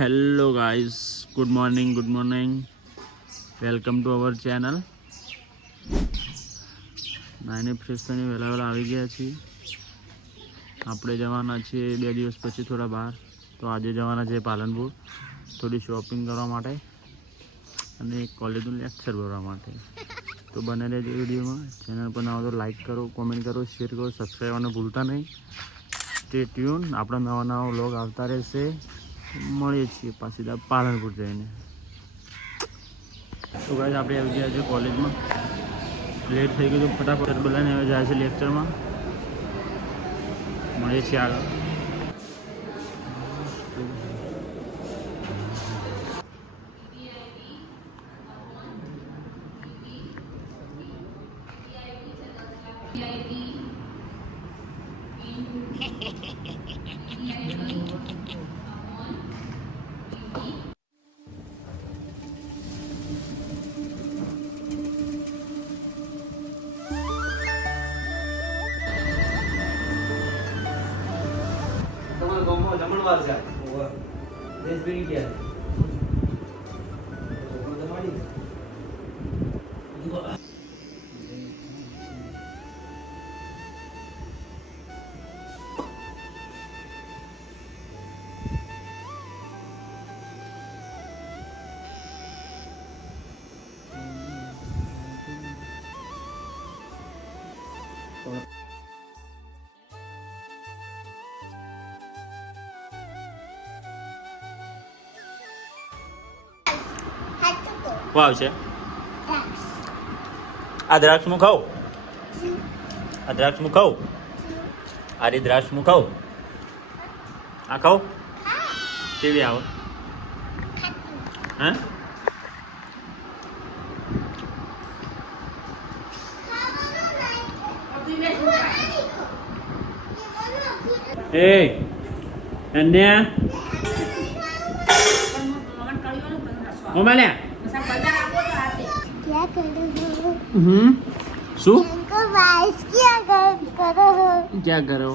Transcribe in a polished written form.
Hello guys, good morning. Welcome to our channel. નાઈને fresh થઈને વહેલા આવી ગયા છીએ. આપણે જવાના છીએ 2 દિવસ પછી થોડા બહાર. તો આજે જવાના છે પાલનપુર થોડી શોપિંગ કરવા માટે અને કોલેજનું લેક્ચર ભરવા માટે. તો બને રહેજો વિડીયોમાં. ચેનલ પર ના હોય તો લાઈક કરો, કોમેન્ટ કરો, શેર કરો, સબસ્ક્રાઈબ કરવાનું ભૂલતા નહીં. Stay tune. આપણા નવા વ્લોગ આવતા રહેશે. મળીએ છીએ પાછી પાલનપુર જઈને. તો ગાઈસ આપણે આવી ગયા છે કોલેજમાં. લેટ થઈ ગયું, ફટાફટ બોલાવીને હવે જાય છે લેક્ચરમાં. મળીએ છીએ આગળ. જમણવાર છે દેશ બેરી ગયા વાવ છે. આ દ્રાક્ષ હું ખાઉં. આ દ્રાક્ષ હું ખાઉં. આ દ્રાક્ષ હું ખાઉં. આ ખાઉં કેવી આવે? હા એ અન્યા ઓમાલ્યા क्या कर रहे हो? શું हमको बारिश क्या करो? ક્યાં કરો?